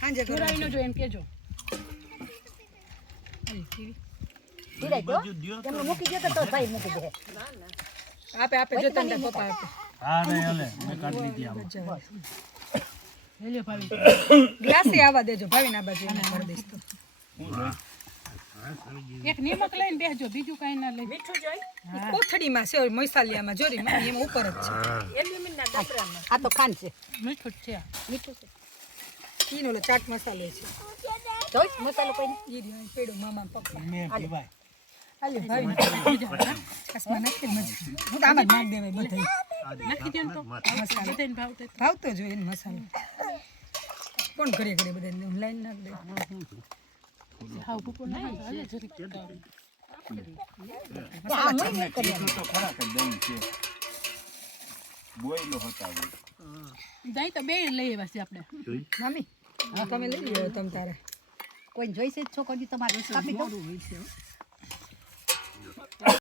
હાંજે જોરાઈ ન જો એમ કેજો ધીરે જો તમે મૂકી દે તો ભાઈ મૂકી દે આપે જોતા ને પપ્પા આપે હા રે હલે મેં કાઢી લીધી આમ હેલ્યો ભાઈ ગ્લાસે આવવા દેજો ભાવીને આ બાજુ એને ભરી દઈશ તો એક નિમક લઈને બેસજો બીજું કાઈ ના લઈ મીઠું જોઈ કોથળીમાં છે મસાલિયામાં જોરી એમાં ઉપર જ છે એલ્યુમિનના ડબરામાં આ તો ખાંડ છે મીઠું જ છે મીઠું છે ઈનો ઓલો ચાટ મસાલો છે જોઈ મસાલો કોઈ ઈ રહ્યો પેડો મામા પપ્પા મેં પીવાય હાલ્યો ભાવીને કસમાં નાખી મજા હું તો આમાં જ નાખ દેવાય બધાય નાખી દે ને તો મસાલો બધાને ભાવતો ભાવતો જ હોય એને મસાલો કોણ ઘરે ઘરે બધાને લાઈન નાખ દે હાવ ભૂકો ના હાલે જરીક આ નહીં કરી તો ખરા કે દહીં છે બોયલો હતા દહીં તો બે લઈ આવ્યા છે આપણે મામી તમે લઈ લ્યો તમ તારે કોઈ જોઈશે છોકરી તમારે કાપી દો